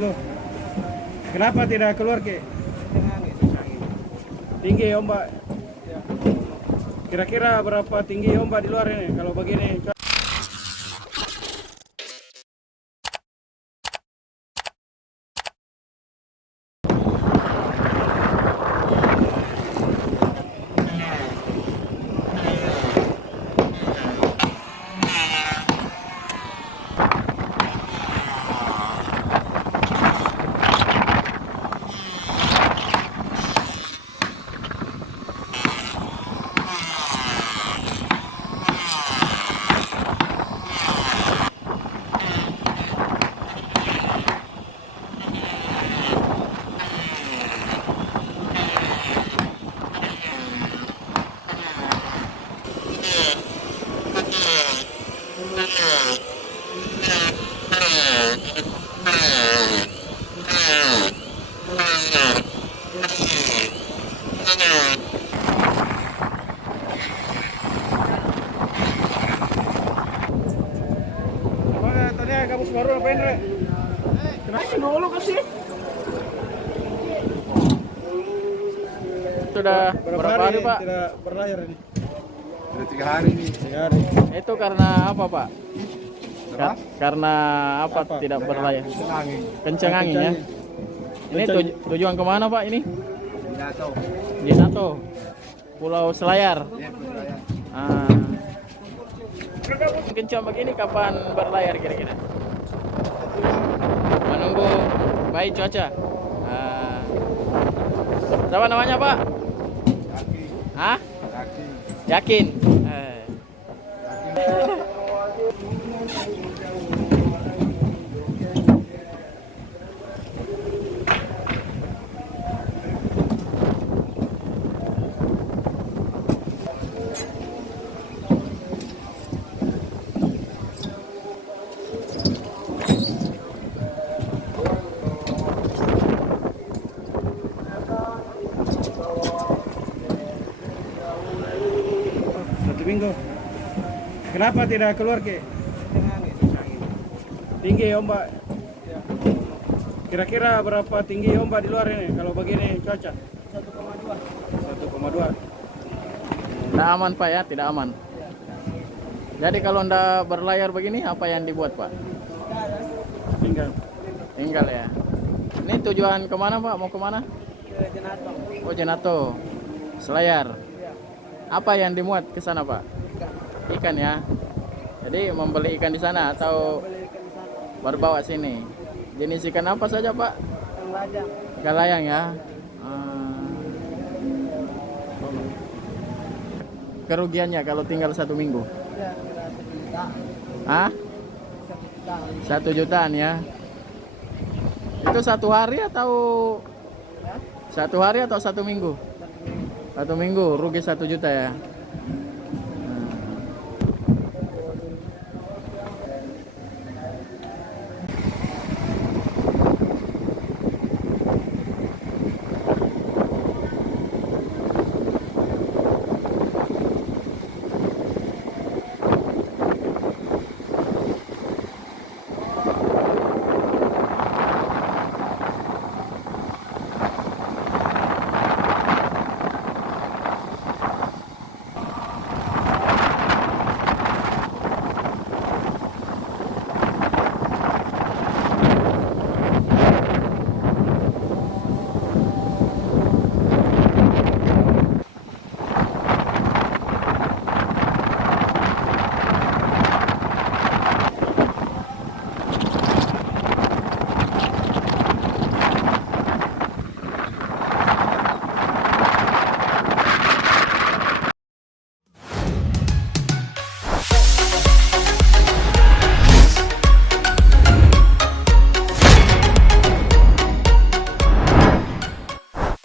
Minggu. Kenapa tidak keluar Ki? Tinggi ombak. Kira-kira berapa tinggi ombak di luar ini kalau begini? Tanya kamu baru ngapain, Re? Kenapa dulu kasih? Sudah berapa hari, Pak? Tidak berlayar ini. Sudah 3 hari nih. 3 hari. Itu karena apa, Pak? Karena apa, Apa? tidak berlayar? Kencang angin. Kencang angin ya. Ini tujuan kemana, Pak, ini? Minato. Jinato, Pulau Selayar. Ya, berlayar. Ah. Kencang begini kapan berlayar kira-kira? Menunggu baik cuaca. Ah. Siapa namanya, Pak? Kaki. Hah? Kaki. Yakin? Satu minggu. Kenapa tidak keluar Ki? Tinggi ombak. Kira-kira berapa tinggi ombak di luar ini kalau begini cuaca? 1,2. 1,2. Tidak aman, Pak, ya? Tidak aman. Jadi kalau ndak berlayar begini apa yang dibuat, Pak? Tinggal. Tinggal ya. Ini tujuan kemana, Pak? Mau kemana? Jinato. Oh, Jinato, Selayar. Apa yang dimuat ke sana, Pak? Ikan ya. Jadi membeli ikan di sana atau Beli ikan di sana. berbawa sini. Jenis ikan apa saja, Pak? Yang lajang. Ikan layang ya. Ah. Kerugiannya kalau tinggal 1 minggu? Ya, kira 1 juta. Hah? 1 juta. 1 jutaan ya. Itu 1 hari atau Ya, 1 hari atau 1 minggu? 1 minggu. 1 minggu rugi 1 juta ya.